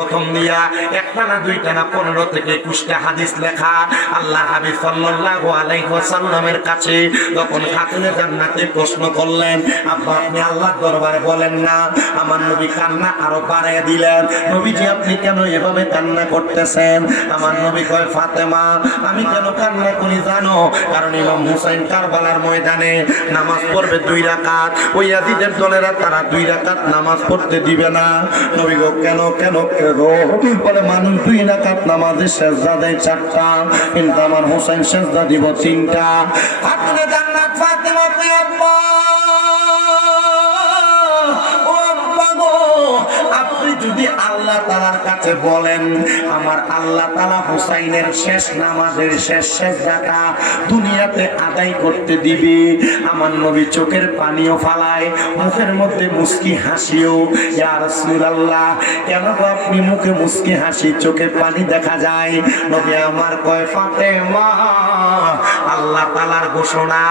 প্রথম দিয়া একটা না দুইটা না 15 থেকে 21টা হাদিস লেখা। আল্লাহ হাবিব সাল্লাল্লাহু আলাইহি ওয়াসাল্লামের কাছে যখন খাতুনে জান্নাতে প্রশ্ন করলেন, আব্বা আপনি আল্লাহর দরবারে বলেন না? আমার নবী কান্না আরো বাড়াইয়া দিলেন। নবীজি আপনি কেন এভাবে কান্না করতেছেন? আমার নবী কয়, ফাতেমা আমি কেন কান্না করি জানো? কারণ ইমাম হুসাইন কারবালার ময়দানে নামাজ পড়বে 2 রাকাত, ওই ইয়াজিদের দলেরা তারা 2 রাকাত নামাজ পড়তে দিবে না। নবী গো কেন কেন বলে, মানুষ 2 রাকাত নামাজে সেজদা দেয় 4টা, কিন্তু আমার হুসাইন সেজদা দিব 3টা। আপনি জান্নাত ফাতেমা কই আব্বা, ও আব্বা গো, আপনি যদি আল্লাহ তাআলার কাছে বলেন আমার আল্লাহ তাআলা হুসাইনের শেষ নামাজের শেষ সেজদাটা দুনিয়াতে আদায় করতে দিবে। আমার নবী চোখের পানিও ফালায়, মুখের মধ্যে মুস্কি হাসিও। ইয়া রাসূলুল্লাহ কেন আপনি মুখে মুস্কি হাসি চোখে পানি দেখা যায়? নবী আমার কয়, ফাতেমা আল্লাহ তাআলার ঘোষণা,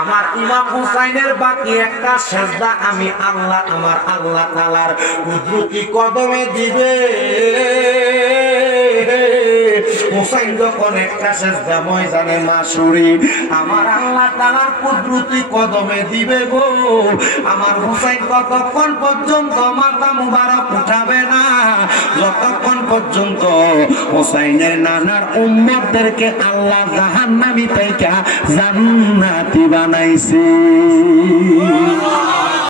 আমার ইমাম হুসাইনের বাকি একটা সেজদা আমি আল্লাহ আমার আল্লাহ তাআলার কুদরতি কদমে দিবে। হুসাইন যখন একটা সেজদা ময়দানে মাসুরি আমার আল্লাহ তাআলার কুদরতি কদমে দিবে গো, আমার হুসাইন ততক্ষণ পর্যন্ত মাথা মুবারক উঠাবে না যতক্ষণ পর্যন্ত হুসাইনের নানার উম্মতদেরকে আল্লাহ জাহান্নামী থেকে জান্নাতি বানাইছে।